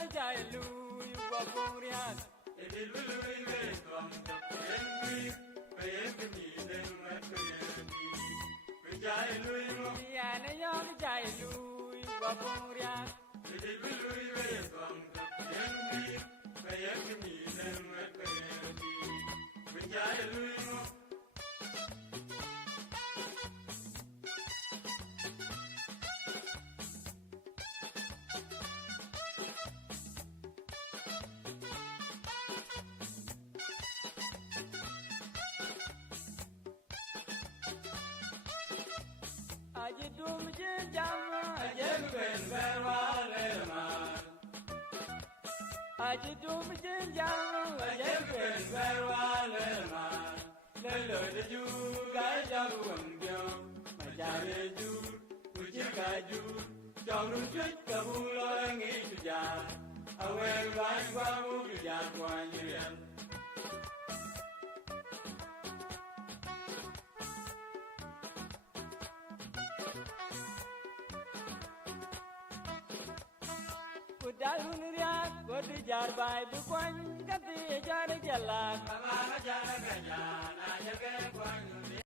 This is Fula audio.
le jai lu wa porian e de lu ve tom to enwi pe ni de ma pe ni pe jai lu mo ya ne yo le jai lu wa porian e de lu ve tom to enwi pe ni de ma pe ni pe jai lu mo aji dum jin jam jem ben verwa le ma aji dum jin jam jem ben verwa le ma le lo de ju ga ja wang bio ma ja le ju ku ji ga ju jong ru chit ka bu lo ngi ju ja a we vai kwa mu ju ja kwa ni ya Kudalun ria godi jar bai bu kwan kati jar jalak ma ja ga ja na ja ga kwa ni